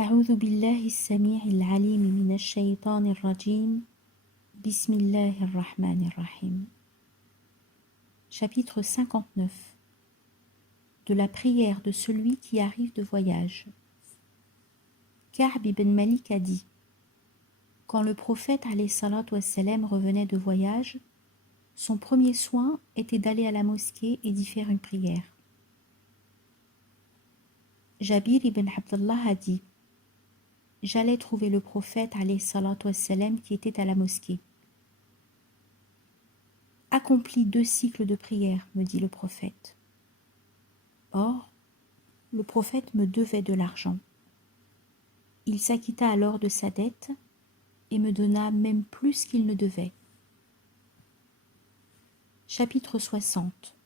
أعوذ بالله السميع العليم من الشيطان الرجيم بسم الله الرحمن الرحيم. Chapitre 59. De la prière de celui qui arrive de voyage. Ka'b ibn Malik a dit: quand le prophète alayhi salatu wassalam revenait de voyage, son premier soin était d'aller à la mosquée et d'y faire une prière. Jabir ibn Abdullah a dit: j'allais trouver le prophète alayhi salatu wassalam qui était à la mosquée. Accomplis 2 cycles de prière, me dit le prophète. Or, le prophète me devait de l'argent. Il s'acquitta alors de sa dette et me donna même plus qu'il ne devait. Chapitre 60.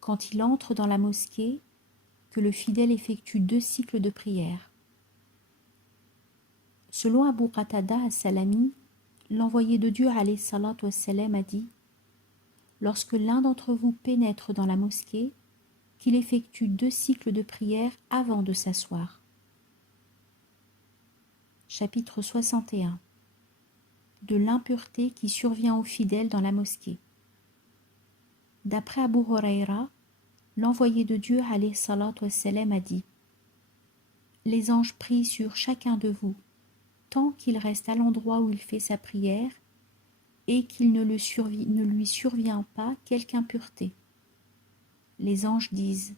Quand il entre dans la mosquée, que le fidèle effectue 2 cycles de prière. Selon Abu Qatada as-Salami, l'envoyé de Dieu alayhi salatu wassalam a dit: lorsque l'un d'entre vous pénètre dans la mosquée, qu'il effectue 2 cycles de prière avant de s'asseoir. Chapitre 61. De l'impureté qui survient aux fidèles dans la mosquée. D'après Abu Huraira, l'envoyé de Dieu alayhi salatu wassalam a dit: les anges prient sur chacun de vous tant qu'il reste à l'endroit où il fait sa prière et qu'il ne lui survient pas quelque impureté. Les anges disent: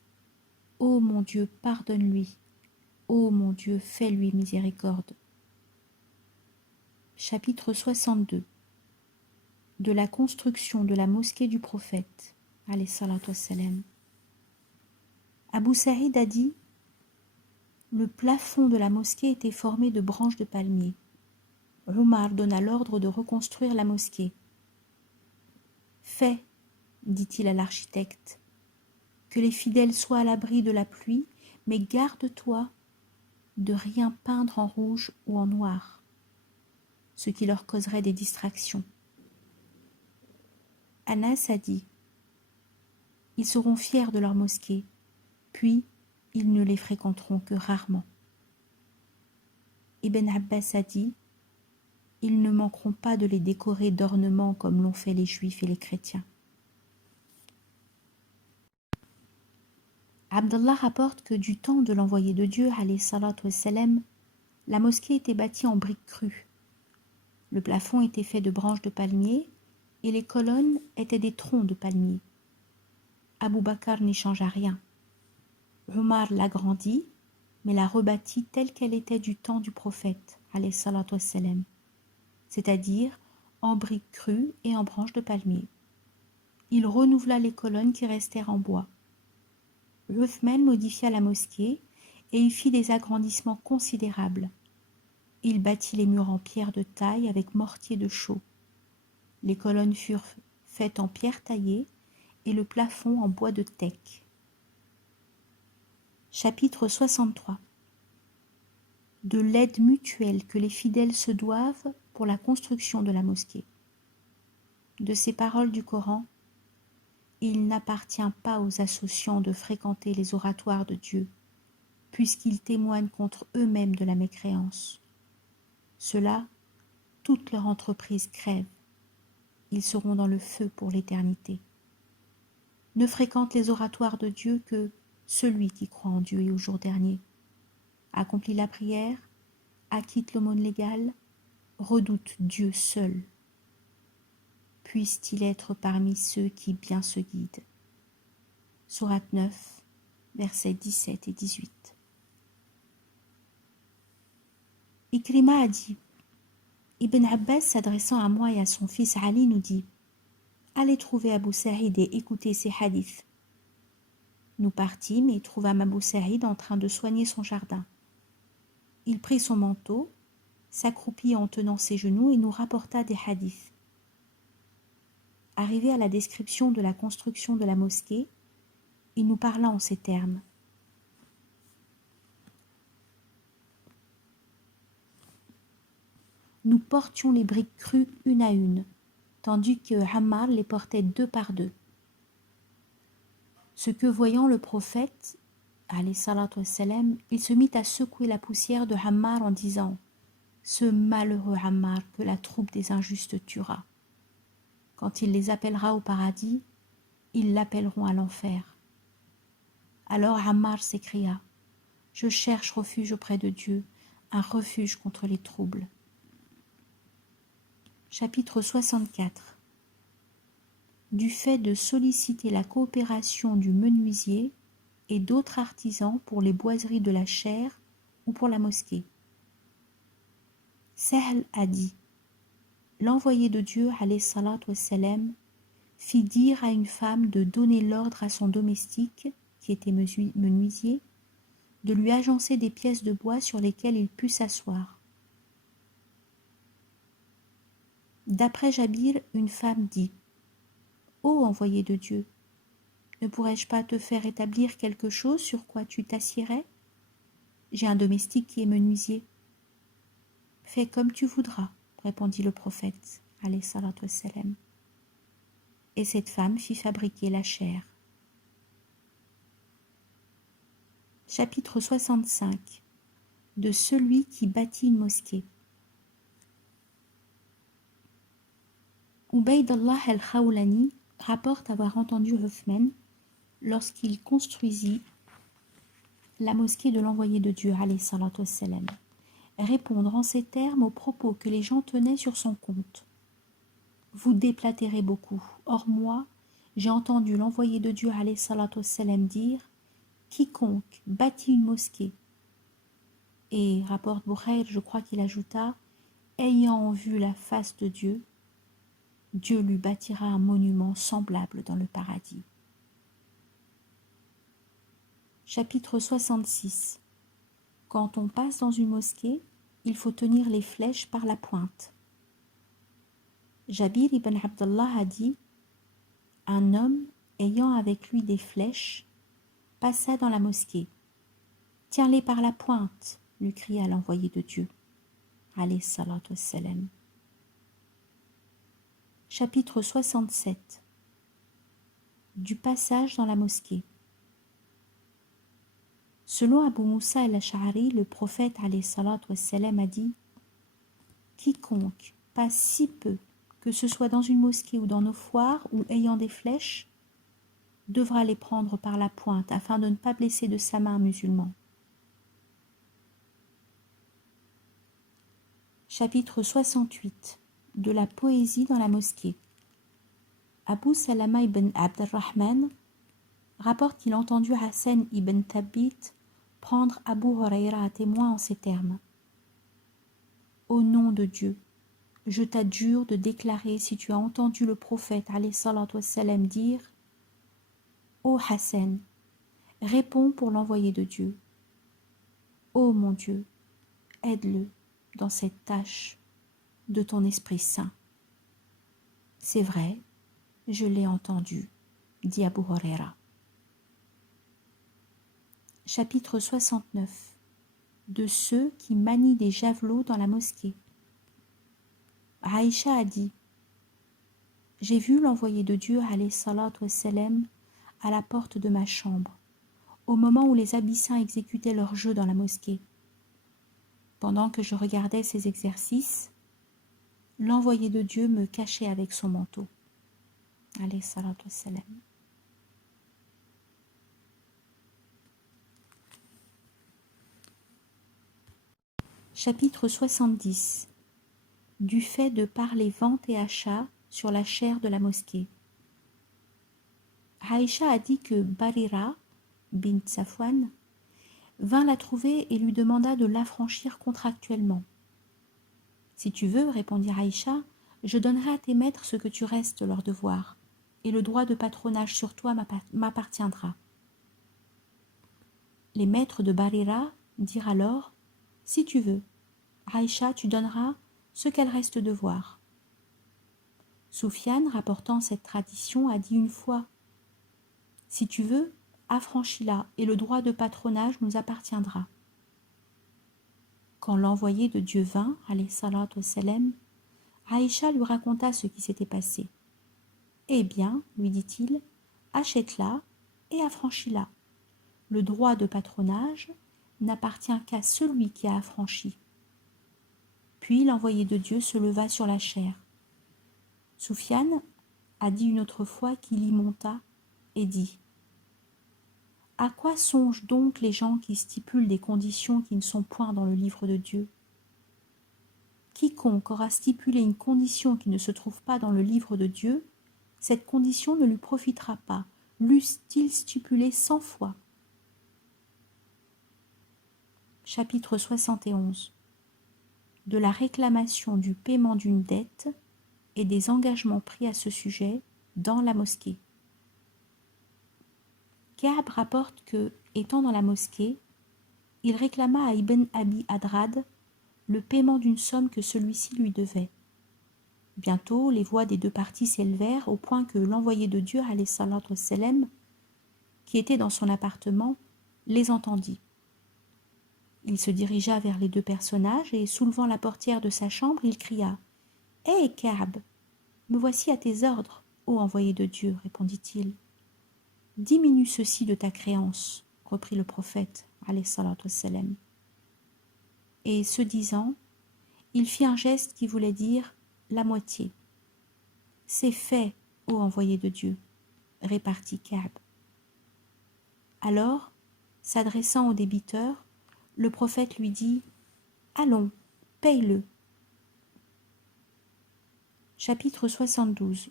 ô mon Dieu, pardonne-lui, ô mon Dieu, fais-lui miséricorde. Chapitre 62. De la construction de la mosquée du prophète alayhi salatu wassalam. Abu Saïd a dit: le plafond de la mosquée était formé de branches de palmier. Omar donna l'ordre de reconstruire la mosquée. Fais, dit-il à l'architecte, que les fidèles soient à l'abri de la pluie, mais garde-toi de rien peindre en rouge ou en noir, ce qui leur causerait des distractions. Anas a dit: ils seront fiers de leur mosquée, puis ils ne les fréquenteront que rarement. Ibn Abbas a dit: ils ne manqueront pas de les décorer d'ornements comme l'ont fait les Juifs et les chrétiens. Abdallah rapporte que du temps de l'envoyé de Dieu, alayhi salatu wassalam, la mosquée était bâtie en briques crues. Le plafond était fait de branches de palmier et les colonnes étaient des troncs de palmier. Abu Bakr n'y changea rien. Omar l'agrandit, mais la rebâtit telle qu'elle était du temps du prophète, alayhi salatu wassalam, c'est-à-dire en briques crues et en branches de palmier. Il renouvela les colonnes qui restèrent en bois. Uthman modifia la mosquée et y fit des agrandissements considérables. Il bâtit les murs en pierre de taille avec mortier de chaux. Les colonnes furent faites en pierre taillée et le plafond en bois de teck. Chapitre 63. De l'aide mutuelle que les fidèles se doivent pour la construction de la mosquée. De ces paroles du Coran: il n'appartient pas aux associants de fréquenter les oratoires de Dieu, puisqu'ils témoignent contre eux-mêmes de la mécréance. Ceux-là, toute leur entreprise crève. Ils seront dans le feu pour l'éternité. Ne fréquente les oratoires de Dieu que celui qui croit en Dieu et au jour dernier, accomplit la prière, acquitte l'aumône légale, redoute Dieu seul. Puisse-t-il être parmi ceux qui bien se guident. Sourate 9, versets 17 et 18. Ikrima a dit: Ibn Abbas, s'adressant à moi et à son fils Ali, nous dit: allez trouver Abu Saïd et écoutez ses hadiths. Nous partîmes et trouvâmes Abu Saïd en train de soigner son jardin. Il prit son manteau, s'accroupit en tenant ses genoux et nous rapporta des hadiths. Arrivé à la description de la construction de la mosquée, il nous parla en ces termes: nous portions les briques crues une à une, tandis que Ammar les portait 2 par 2. Ce que, voyant le prophète, alayhi salatu wassalam, il se mit à secouer la poussière de Ammar en disant « Ce malheureux Ammar que la troupe des injustes tuera. Quand il les appellera au paradis, ils l'appelleront à l'enfer. » Alors Ammar s'écria « Je cherche refuge auprès de Dieu, un refuge contre les troubles. » Chapitre 64. Du fait de solliciter la coopération du menuisier et d'autres artisans pour les boiseries de la chaire ou pour la mosquée. Sahl a dit, l'envoyé de Dieu, alayhi salatu wassalam, fit dire à une femme de donner l'ordre à son domestique, qui était menuisier, de lui agencer des pièces de bois sur lesquelles il put s'asseoir. D'après Jabir, une femme dit, ô envoyé de Dieu, ne pourrais-je pas te faire établir quelque chose sur quoi tu t'assierais? J'ai un domestique qui est menuisier. Fais comme tu voudras, répondit le prophète, alayhi salatu wassalam. Et cette femme fit fabriquer la chair. Chapitre 65. De celui qui bâtit une mosquée. Ubaydallah al-Khawlani rapporte avoir entendu Uthman lorsqu'il construisit la mosquée de l'envoyé de Dieu, alayhi salatu wassalam, répondre en ces termes aux propos que les gens tenaient sur son compte. Vous déplatérez beaucoup. Or moi, j'ai entendu l'envoyé de Dieu, alayhi salatu wassalam, dire « Quiconque bâtit une mosquée » et, rapporte Bukhayr, je crois qu'il ajouta « Ayant vu la face de Dieu, Dieu lui bâtira un monument semblable dans le paradis. » Chapitre 66. Quand on passe dans une mosquée, il faut tenir les flèches par la pointe. Jabir ibn Abdallah a dit « Un homme ayant avec lui des flèches passa dans la mosquée. « Tiens-les par la pointe !» lui cria l'envoyé de Dieu. Alayhi salatu wassalam. Chapitre 67. Du passage dans la mosquée. Selon Abu Moussa al-Ash'ari, le prophète alayhi salatu wassalam a dit « Quiconque passe si peu, que ce soit dans une mosquée ou dans nos foires ou ayant des flèches, devra les prendre par la pointe afin de ne pas blesser de sa main un musulman. » Chapitre 68. De la poésie dans la mosquée. Abu Salama ibn Abd-Rahman rapporte qu'il a entendu Hassan ibn Thabit prendre Abu Huraira à témoin en ces termes. « Au nom de Dieu, je t'adjure de déclarer si tu as entendu le prophète alayhi salatu wassalam dire « Ô Hassan, réponds pour l'envoyé de Dieu. Ô mon Dieu, aide-le dans cette tâche de ton Esprit Saint. » C'est vrai, je l'ai entendu, dit Abu Huraira. Chapitre 69. De ceux qui manient des javelots dans la mosquée. Aïcha a dit « J'ai vu l'envoyé de Dieu, alayhi salatu wassalam, à la porte de ma chambre, au moment où les abyssins exécutaient leur jeu dans la mosquée. Pendant que je regardais ces exercices, l'envoyé de Dieu me cachait avec son manteau. » Alayhi salatu wassalam. Chapitre 70. Du fait de parler vente et achat sur la chaire de la mosquée. Aïcha a dit que Barira, bint Safwan, vint la trouver et lui demanda de l'affranchir contractuellement. « Si tu veux, répondit Aïcha, je donnerai à tes maîtres ce que tu restes leur devoir, et le droit de patronage sur toi m'appartiendra. » Les maîtres de Barira dirent alors « Si tu veux, Aïcha, tu donneras ce qu'elle reste devoir. » Soufiane, rapportant cette tradition, a dit une fois « Si tu veux, affranchis-la, et le droit de patronage nous appartiendra. » Quand l'envoyé de Dieu vint, alayhi salatu wassalam, Aïcha lui raconta ce qui s'était passé. « Eh bien, lui dit-il, achète-la et affranchis-la. le droit de patronage n'appartient qu'à celui qui a affranchi. Puis l'envoyé de Dieu se leva sur la chair. Soufiane a dit une autre fois qu'il y monta et dit: à quoi songent donc les gens qui stipulent des conditions qui ne sont point dans le livre de Dieu? Quiconque aura stipulé une condition qui ne se trouve pas dans le livre de Dieu, cette condition ne lui profitera pas, l'eût-il stipulée 100 fois. Chapitre 71. De la réclamation du paiement d'une dette et des engagements pris à ce sujet dans la mosquée. Ka'b rapporte que, étant dans la mosquée, il réclama à Ibn Abi Adrad le paiement d'une somme que celui-ci lui devait. Bientôt, les voix des deux parties s'élevèrent au point que l'envoyé de Dieu, alayhi salatu wassalam, qui était dans son appartement, les entendit. Il se dirigea vers les deux personnages et, soulevant la portière de sa chambre, il cria: « Hé, Ka'b, me voici à tes ordres, ô envoyé de Dieu, répondit-il. Diminue ceci de ta créance, reprit le prophète, alayhi salatu wassalam. Et ce disant, il fit un geste qui voulait dire la moitié. C'est fait, ô envoyé de Dieu, répartit Ka'b. Alors, s'adressant au débiteur, le prophète lui dit: allons, paye-le. Chapitre 72.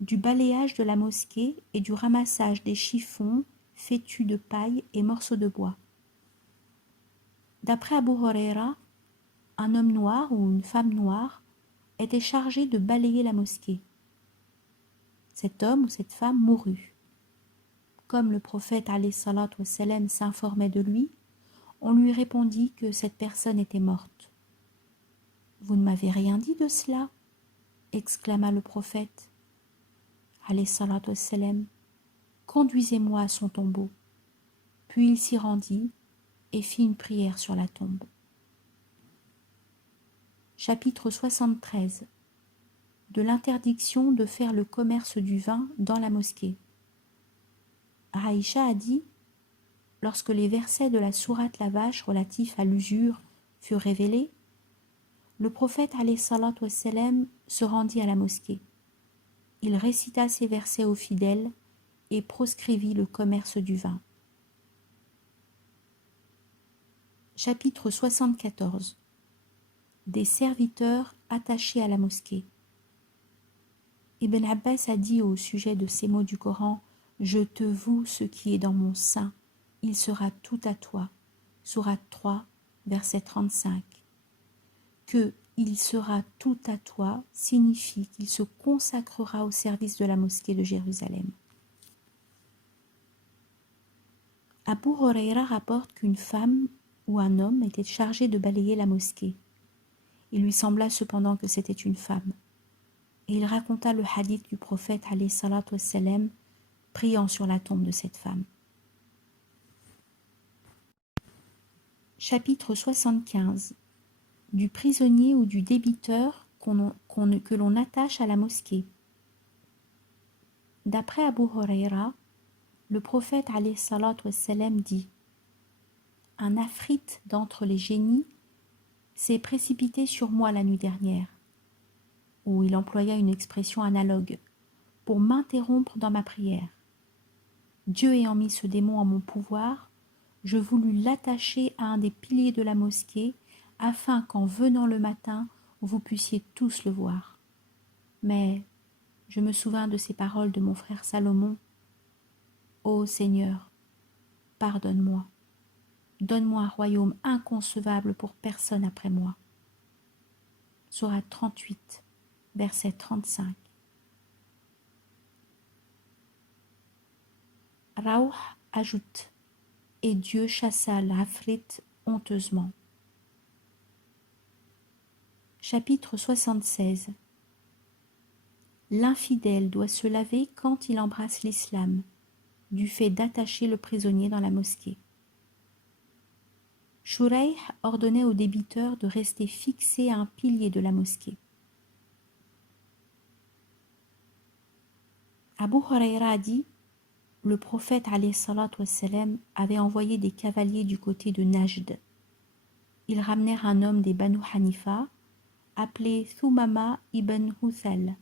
Du balayage de la mosquée et du ramassage des chiffons, fétus de paille et morceaux de bois. D'après Abu Huraira, un homme noir ou une femme noire était chargé de balayer la mosquée. Cet homme ou cette femme mourut. Comme le prophète alayhi salatu wassalam s'informait de lui, on lui répondit que cette personne était morte. « Vous ne m'avez rien dit de cela ?» exclama le prophète alayhi salatu wassalam. « Conduisez-moi à son tombeau. » Puis il s'y rendit et fit une prière sur la tombe. Chapitre 73. De l'interdiction de faire le commerce du vin dans la mosquée. Aïcha a dit: lorsque les versets de la sourate la vache relatifs à l'usure furent révélés, le prophète alayhi salatu wassalam se rendit à la mosquée. Il récita ces versets aux fidèles et proscrivit le commerce du vin. Chapitre 74. Des serviteurs attachés à la mosquée. Ibn Abbas a dit au sujet de ces mots du Coran: « Je te voue ce qui est dans mon sein, il sera tout à toi. » Sourate 3, verset 35. Que « il sera tout à toi » signifie qu'il se consacrera au service de la mosquée de Jérusalem. Abu Huraira rapporte qu'une femme ou un homme était chargé de balayer la mosquée. Il lui sembla cependant que c'était une femme. Et il raconta le hadith du prophète alayhi salatu wassalam priant sur la tombe de cette femme. Chapitre 75. Du prisonnier ou du débiteur que l'on attache à la mosquée. D'après Abu Huraira, le prophète alayhi salatu wassalam dit: un afrite d'entre les génies s'est précipité sur moi la nuit dernière, où il employa une expression analogue, pour m'interrompre dans ma prière. Dieu ayant mis ce démon en mon pouvoir, je voulus l'attacher à un des piliers de la mosquée, afin qu'en venant le matin, vous puissiez tous le voir. Mais je me souvins de ces paroles de mon frère Salomon: Ô Seigneur, pardonne-moi, donne-moi un royaume inconcevable pour personne après moi. Sourate 38, verset 35. Rawh ajoute: et Dieu chassa l'afrit honteusement. Chapitre 76. L'infidèle doit se laver quand il embrasse l'islam, du fait d'attacher le prisonnier dans la mosquée. Shurayh ordonnait aux débiteurs de rester fixés à un pilier de la mosquée. Abu Huraira a dit: le prophète alayhi salatu wassalam avait envoyé des cavaliers du côté de Najd. Ils ramenèrent un homme des Banu Hanifa, appelé Thumama ibn Huthal,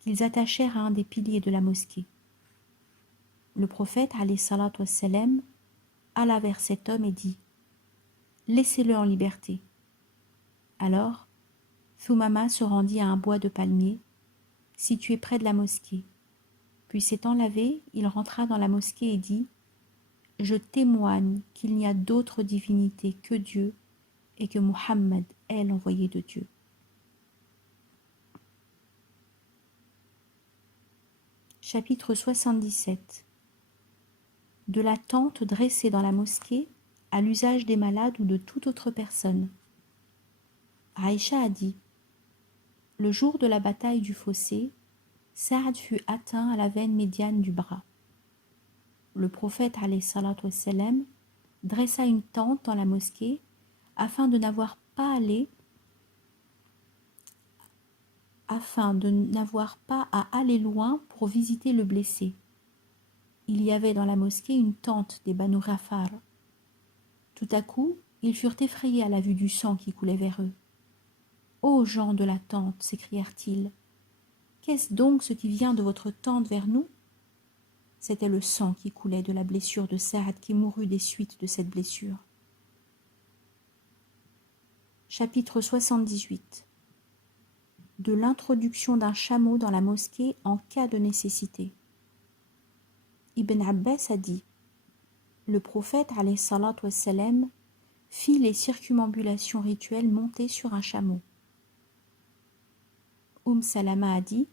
qu'ils attachèrent à un des piliers de la mosquée. Le prophète alayhi salatu wassalam alla vers cet homme et dit « Laissez-le en liberté ». Alors, Thumama se rendit à un bois de palmier, situé près de la mosquée. Puis s'étant lavé, il rentra dans la mosquée et dit « Je témoigne qu'il n'y a d'autre divinité que Dieu et que Muhammad est l'envoyé de Dieu. » Chapitre 77. De la tente dressée dans la mosquée à l'usage des malades ou de toute autre personne. Aïcha a dit « Le jour de la bataille du fossé, Saad fut atteint à la veine médiane du bras. Le prophète alayhi salatu wassalam dressa une tente dans la mosquée afin de n'avoir pas à aller loin pour visiter le blessé. Il y avait dans la mosquée une tente des Banu Ghafar. Tout à coup, ils furent effrayés à la vue du sang qui coulait vers eux. « Ô gens de la tente !» s'écrièrent-ils. « Qu'est-ce donc ce qui vient de votre tente vers nous ?» C'était le sang qui coulait de la blessure de Saad qui mourut des suites de cette blessure. Chapitre 78. De l'introduction d'un chameau dans la mosquée en cas de nécessité. Ibn Abbas a dit « Le prophète alayhi salatu wassalam fit les circumambulations rituelles montées sur un chameau. » Salama a dit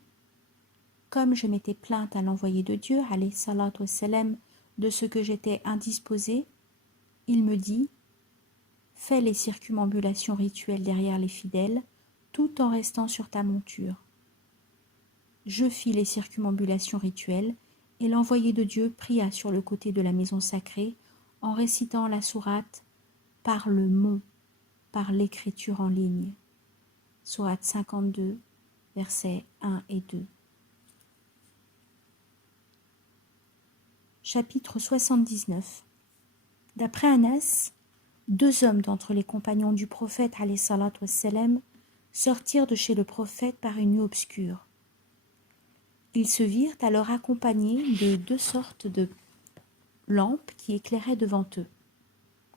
« Comme je m'étais plainte à l'envoyé de Dieu alayhi salatu wassalam de ce que j'étais indisposée, il me dit « Fais les circumambulations rituelles derrière les fidèles, tout en restant sur ta monture. » Je fis les circumambulations rituelles, et l'envoyé de Dieu pria sur le côté de la maison sacrée en récitant la sourate par le mot, par l'écriture en ligne. Sourate 52, versets 1 et 2. Chapitre 79. D'après Anas, 2 hommes d'entre les compagnons du prophète alayhi salatu wassalam sortirent de chez le prophète par une nuit obscure. Ils se virent alors accompagnés de 2 sortes de lampes qui éclairaient devant eux.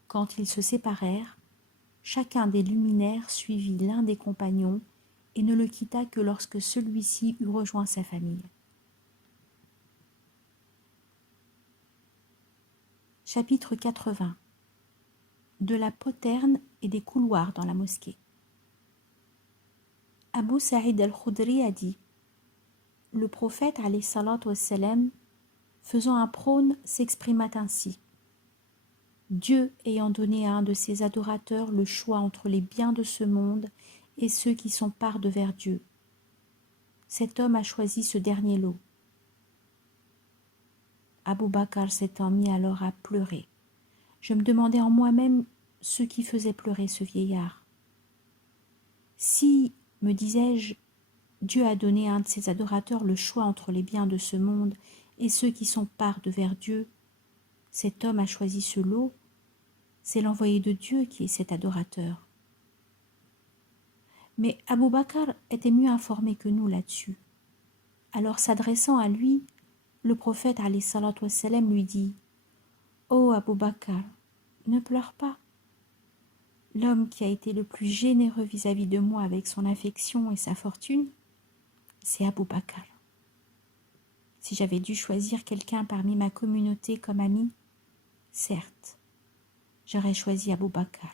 Quand ils se séparèrent, chacun des luminaires suivit l'un des compagnons et ne le quitta que lorsque celui-ci eut rejoint sa famille. Chapitre 80. De la poterne et des couloirs dans la mosquée. Abu Sa'id al-Khudri a dit « Le prophète alayhi salatu wassalam, faisant un prône, s'exprima ainsi. Dieu ayant donné à un de ses adorateurs le choix entre les biens de ce monde et ceux qui sont pardes vers Dieu. Cet homme a choisi ce dernier lot. Abu Bakr s'étant mis alors à pleurer. Je me demandais en moi-même ce qui faisait pleurer ce vieillard. Si, me disais-je, Dieu a donné à un de ses adorateurs le choix entre les biens de ce monde et ceux qui sont pardes vers Dieu, cet homme a choisi ce lot, c'est l'envoyé de Dieu qui est cet adorateur. Mais Abu Bakr était mieux informé que nous là-dessus. Alors s'adressant à lui, le prophète alayhi salatu wassalam lui dit « Ô Abu Bakr, ne pleure pas. L'homme qui a été le plus généreux vis-à-vis de moi avec son affection et sa fortune, c'est Abu Bakr. Si j'avais dû choisir quelqu'un parmi ma communauté comme ami, certes, j'aurais choisi Abu Bakr.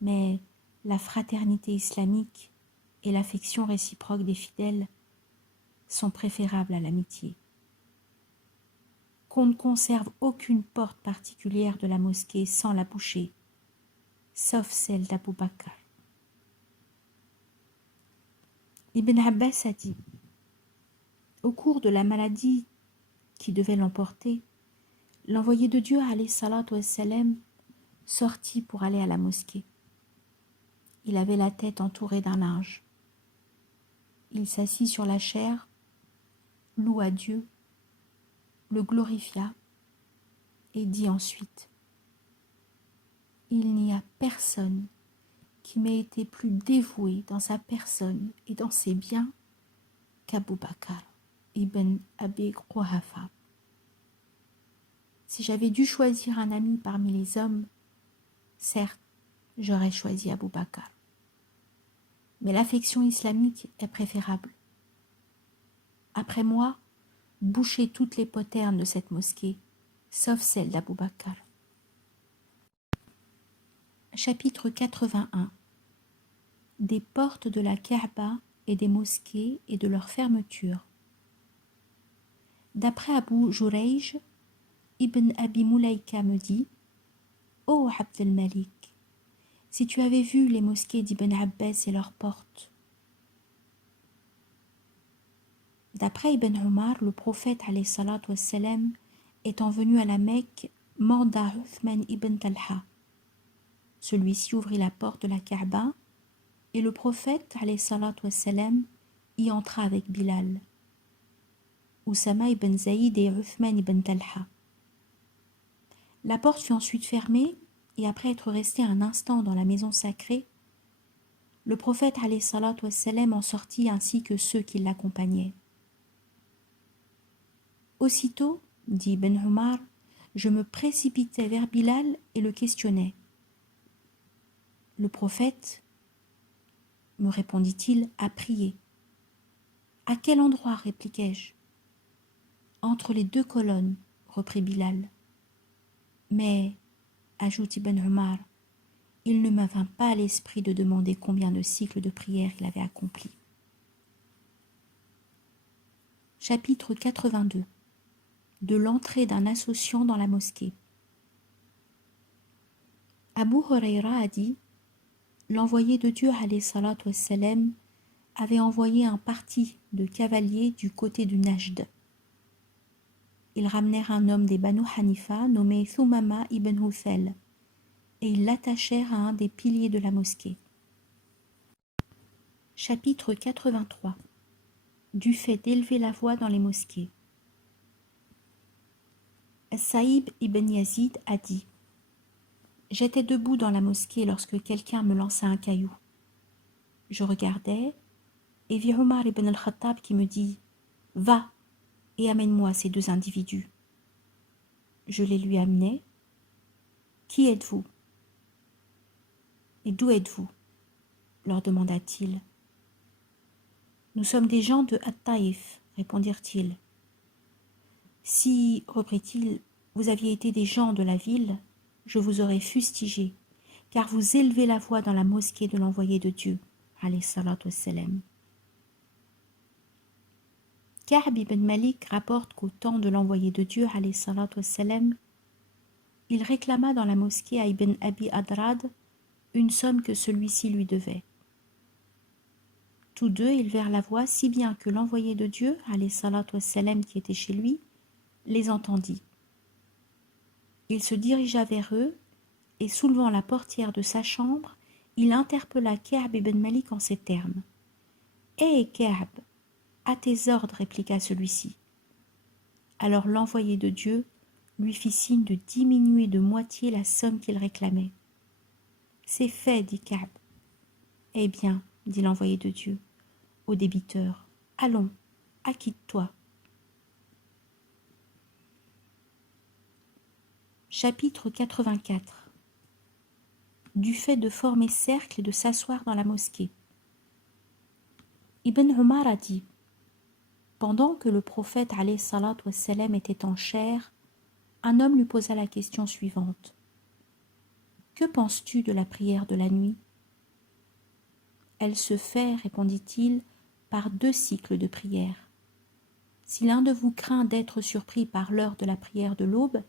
Mais la fraternité islamique et l'affection réciproque des fidèles sont préférables à l'amitié. Qu'on ne conserve aucune porte particulière de la mosquée sans la boucher, sauf celle d'Abu Bakr. Ibn Abbas a dit « Au cours de la maladie qui devait l'emporter, l'envoyé de Dieu alayhi salatu wassalam sortit pour aller à la mosquée. Il avait la tête entourée d'un linge. Il s'assit sur la chaire, loua Dieu, le glorifia et dit ensuite: Il n'y a personne qui m'ait été plus dévoué dans sa personne et dans ses biens qu'Abu Bakr ibn Abi Quhafa. Si j'avais dû choisir un ami parmi les hommes, certes, j'aurais choisi Abu Bakr. Mais l'affection islamique est préférable. Après moi, bouchez toutes les poternes de cette mosquée, sauf celle d'Abu Bakr. Chapitre 81. Des portes de la Kaaba et des mosquées et de leur fermeture. D'après Abu Jurayj, Ibn Abi Mulaïka me dit: Ô Abd al-Malik, si tu avais vu les mosquées d'Ibn Abbas et leurs portes. D'après Ibn Omar, le prophète alayhi salatu wassalam, étant venu à la Mecque, manda Uthman ibn Talha. Celui-ci ouvrit la porte de la Kaaba et le prophète alayhi salatu wassalam y entra avec Bilal, Oussama ibn Zaïd et Uthman ibn Talha. La porte fut ensuite fermée et après être resté un instant dans la maison sacrée, le prophète alayhi salatu wassalam en sortit ainsi que ceux qui l'accompagnaient. Aussitôt, dit Ibn Omar, je me précipitai vers Bilal et le questionnai. Le prophète, me répondit-il, a prié. À quel endroit, répliquai-je. Entre les deux colonnes, reprit Bilal. Mais, ajoute Ibn Omar, il ne me vint pas à l'esprit de demander combien de cycles de prière il avait accomplis. Chapitre 82. De l'entrée d'un associant dans la mosquée. Abu Huraira a dit: l'envoyé de Dieu alayhi salatu wassalam avait envoyé un parti de cavaliers du côté du Najd. Ils ramenèrent un homme des Banu Hanifa nommé Thumama ibn Huthal et ils l'attachèrent à un des piliers de la mosquée. Chapitre 83. Du fait d'élever la voix dans les mosquées. Saïb ibn Yazid a dit: j'étais debout dans la mosquée lorsque quelqu'un me lança un caillou. Je regardai et vis Omar ibn al-Khattab qui me dit: va et amène-moi ces deux individus. Je les lui amenai. Qui êtes-vous? Et d'où êtes-vous? Leur demanda-t-il. Nous sommes des gens de At-Taïf, répondirent-ils. Si, reprit-il, vous aviez été des gens de la ville, je vous aurais fustigé, car vous élevez la voix dans la mosquée de l'envoyé de Dieu, alayhi salatu wassalam. Ka'b ibn Malik rapporte qu'au temps de l'envoyé de Dieu, alayhi salatu wassalam, il réclama dans la mosquée à Ibn Abi Adrad une somme que celui-ci lui devait. Tous deux élevèrent la voix si bien que l'envoyé de Dieu, alayhi salatu wassalam, qui était chez lui, les entendit. Il se dirigea vers eux et, soulevant la portière de sa chambre, il interpella Ka'b ibn Malik en ces termes. « Hé Ka'b, à tes ordres, répliqua celui-ci. Alors l'envoyé de Dieu lui fit signe de diminuer de moitié la somme qu'il réclamait. C'est fait, dit Ka'b. Eh bien, dit l'envoyé de Dieu au débiteur, allons, acquitte-toi. Chapitre 84. Du fait de former cercle et de s'asseoir dans la mosquée. Ibn Omar a dit: pendant que le prophète alayhi salatu wassalam était en chair, un homme lui posa la question suivante. Que penses-tu de la prière de la nuit? Elle se fait, répondit-il, par 2 cycles de prière. Si l'un de vous craint d'être surpris par l'heure de la prière de l'aube,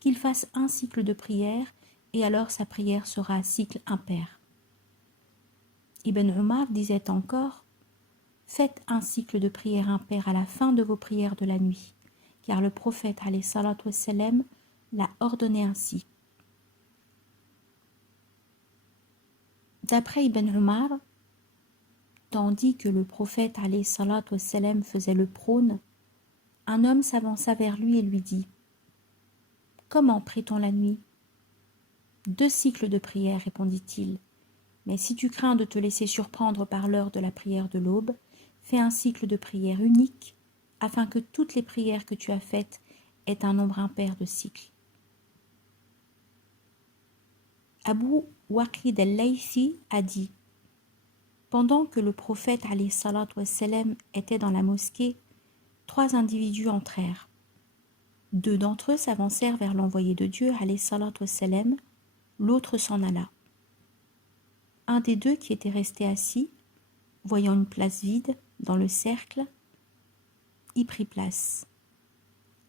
qu'il fasse un cycle de prière, et alors sa prière sera à cycle impair. Ibn Omar disait encore: faites un cycle de prière impair à la fin de vos prières de la nuit, car le prophète alayhi salatu wassalam l'a ordonné ainsi. D'après Ibn Omar, tandis que le prophète alayhi salatu wassalam faisait le prône, un homme s'avança vers lui et lui dit « Comment prie-t-on la nuit ?»« 2 cycles de prière, répondit-il. Mais si tu crains de te laisser surprendre par l'heure de la prière de l'aube, fais un cycle de prière unique, afin que toutes les prières que tu as faites aient un nombre impair de cycles. » Abu Waqid al-Laythi a dit « Pendant que le prophète alayhi salatu wassalam était dans la mosquée, 3 individus entrèrent. 2 d'entre eux s'avancèrent vers l'envoyé de Dieu alayhi salatu wassalam, l'autre s'en alla. Un des 2 qui était resté assis, voyant une place vide dans le cercle, y prit place.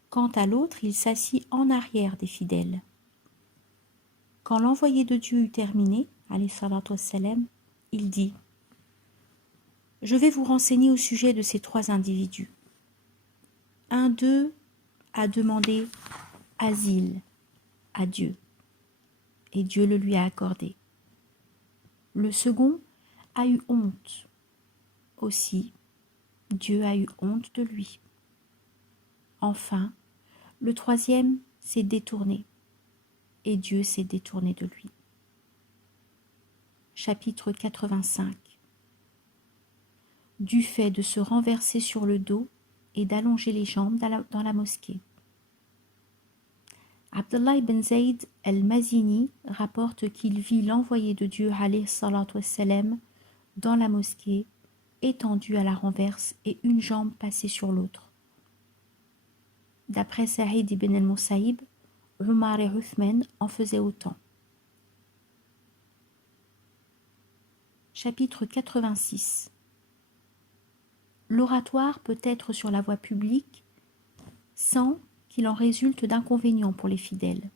Quant à l'autre, il s'assit en arrière des fidèles. Quand l'envoyé de Dieu eut terminé, alayhi salatu wassalam, il dit « Je vais vous renseigner au sujet de ces 3 individus. Un d'eux a demandé asile à Dieu, et Dieu le lui a accordé. Le second a eu honte. Aussi, Dieu a eu honte de lui. Enfin, le 3e s'est détourné, et Dieu s'est détourné de lui. » Chapitre 85. Du fait de se renverser sur le dos et d'allonger les jambes dans la mosquée. Abdullah ibn Zayd al-Mazini rapporte qu'il vit l'envoyé de Dieu alayhi salatu wassalam dans la mosquée, étendu à la renverse et une jambe passée sur l'autre. D'après Saïd ibn al-Musayyib, Umar et Uthman en faisaient autant. Chapitre 86. L'oratoire peut être sur la voie publique sans qu'il en résulte d'inconvénients pour les fidèles.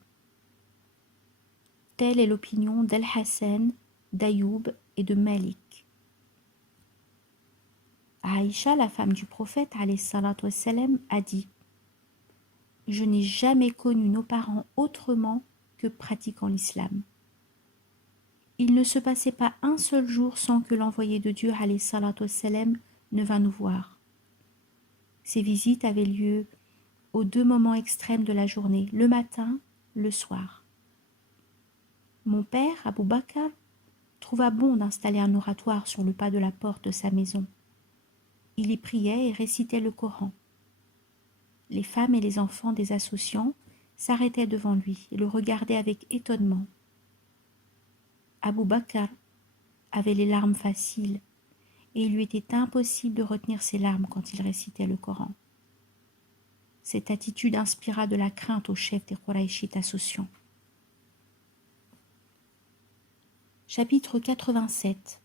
Telle est l'opinion d'Al-Hassan, d'Ayoub et de Malik. Aïcha, la femme du prophète, alayhi salatu wassalam, a dit « Je n'ai jamais connu nos parents autrement que pratiquant l'islam. Il ne se passait pas un seul jour sans que l'envoyé de Dieu, alayhi salatu wassalam, ne vint nous voir. Ces visites avaient lieu aux 2 moments extrêmes de la journée, le matin, le soir. Mon père, Abu Bakr, trouva bon d'installer un oratoire sur le pas de la porte de sa maison. Il y priait et récitait le Coran. Les femmes et les enfants des associants s'arrêtaient devant lui et le regardaient avec étonnement. Abu Bakr avait les larmes faciles et il lui était impossible de retenir ses larmes quand il récitait le Coran. Cette attitude inspira de la crainte au chef des Qurayshites associants. Chapitre 87.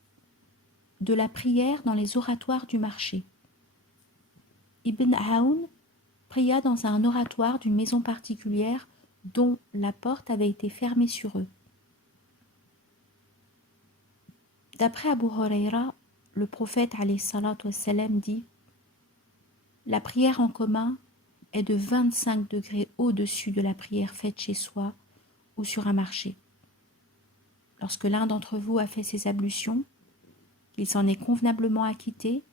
De la prière dans les oratoires du marché. Ibn Aoun pria dans un oratoire d'une maison particulière dont la porte avait été fermée sur eux. D'après Abu Huraira, le prophète alayhi salatu wassalam dit « La prière en commun est de 25 degrés au-dessus de la prière faite chez soi ou sur un marché. Lorsque l'un d'entre vous a fait ses ablutions, qu'il s'en est convenablement acquitté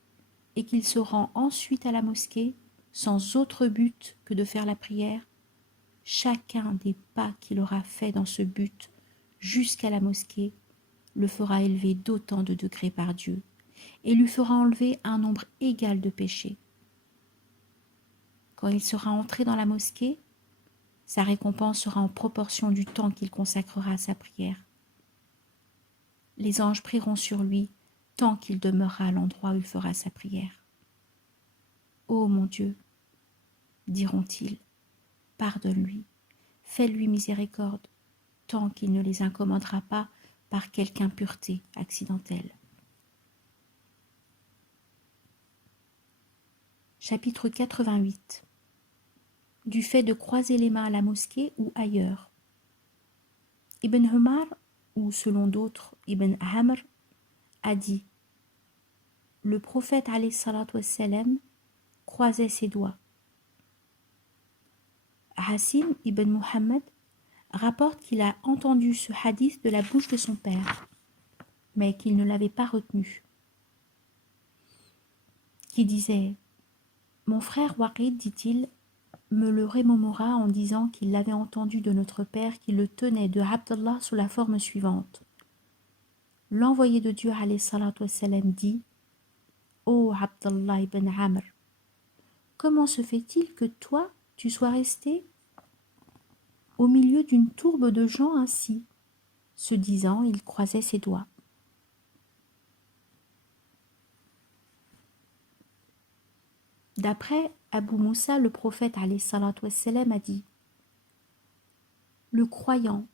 et qu'il se rend ensuite à la mosquée sans autre but que de faire la prière, chacun des pas qu'il aura fait dans ce but jusqu'à la mosquée le fera élever d'autant de degrés par Dieu et lui fera enlever un nombre égal de péchés. Quand il sera entré dans la mosquée, sa récompense sera en proportion du temps qu'il consacrera à sa prière. Les anges prieront sur lui tant qu'il demeurera à l'endroit où il fera sa prière. Ô mon Dieu, diront-ils, pardonne-lui, fais-lui miséricorde, tant qu'il ne les incommodera pas par quelque impureté accidentelle. Chapitre 88. Du fait de croiser les mains à la mosquée ou ailleurs. Ibn Umar, ou selon d'autres Ibn Amr, a dit « Le prophète alayhi salatu wassalam croisait ses doigts. » Hassim ibn Muhammad rapporte qu'il a entendu ce hadith de la bouche de son père, mais qu'il ne l'avait pas retenu, qui disait Mon frère Waqid, dit-il, me le remémora en disant qu'il l'avait entendu de notre père qui le tenait de Abdallah sous la forme suivante. L'envoyé de Dieu alayhi salatu wassalam dit: Ô Abdallah ibn Amr, comment se fait-il que toi, tu sois resté au milieu d'une tourbe de gens ainsi? Ce disant, il croisait ses doigts. D'après Abu Moussa, le prophète alayhi salatu wassalam a dit: le croyant,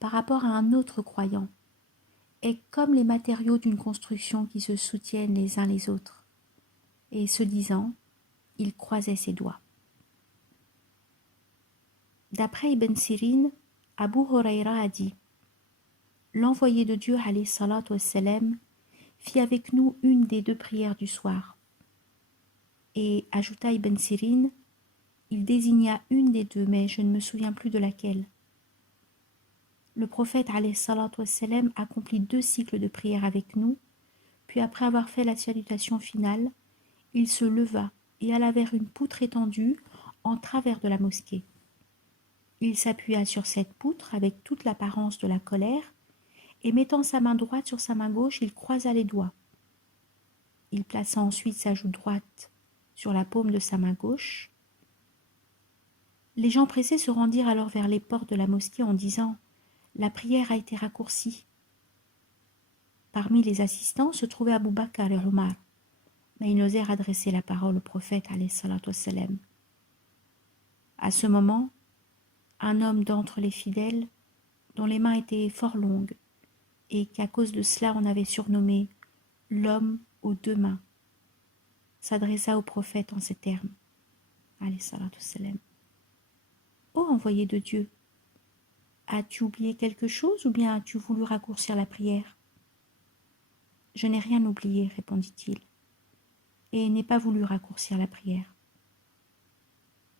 par rapport à un autre croyant, est comme les matériaux d'une construction qui se soutiennent les uns les autres. Et ce disant, il croisait ses doigts. D'après Ibn Sirin, Abu Huraira a dit: l'envoyé de Dieu alayhi salatu wassalam fit avec nous une des 2 prières du soir. Et ajouta Ibn Sirin, il désigna une des 2, mais je ne me souviens plus de laquelle. Le prophète alayhi salatu wassalam accomplit 2 cycles de prière avec nous, puis après avoir fait la salutation finale, il se leva et alla vers une poutre étendue en travers de la mosquée. Il s'appuya sur cette poutre avec toute l'apparence de la colère, et mettant sa main droite sur sa main gauche, il croisa les doigts. Il plaça ensuite sa joue droite sur la paume de sa main gauche. Les gens pressés se rendirent alors vers les portes de la mosquée en disant: la prière a été raccourcie. Parmi les assistants se trouvaient Abu Bakr et Omar, mais ils n'osèrent adresser la parole au prophète alayhi salatu wassalam. À ce moment, un homme d'entre les fidèles, dont les mains étaient fort longues, et qu'à cause de cela on avait surnommé l'homme aux 2 mains, s'adressa au prophète en ces termes, alayhi salatu wassalam: Ô envoyé de Dieu, as-tu oublié quelque chose ou bien as-tu voulu raccourcir la prière? Je n'ai rien oublié, répondit-il, et n'ai pas voulu raccourcir la prière.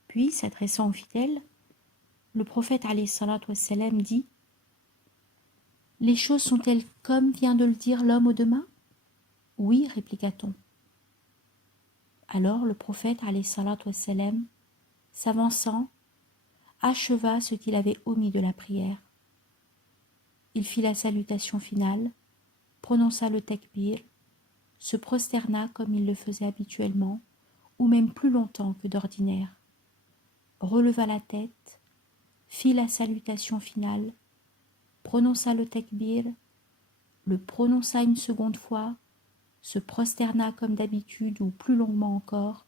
Puis, s'adressant aux fidèles, le prophète alayhi salatu wassalam dit: les choses sont-elles comme vient de le dire l'homme aux 2 mains? Oui, répliqua-t-on. Alors le prophète alayhi salatu wassalam, s'avançant, acheva ce qu'il avait omis de la prière. Il fit la salutation finale, prononça le takbir, se prosterna comme il le faisait habituellement, ou même plus longtemps que d'ordinaire, releva la tête, fit la salutation finale, prononça le takbir, le prononça une seconde fois, se prosterna comme d'habitude ou plus longuement encore,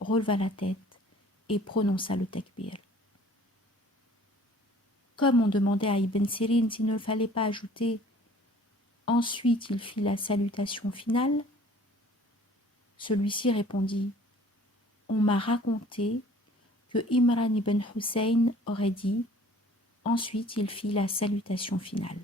releva la tête et prononça le takbir. Comme on demandait à Ibn Sirin s'il ne fallait pas ajouter « ensuite il fit la salutation finale », celui-ci répondit « on m'a raconté que Imran ibn Hussein aurait dit « ensuite il fit la salutation finale ».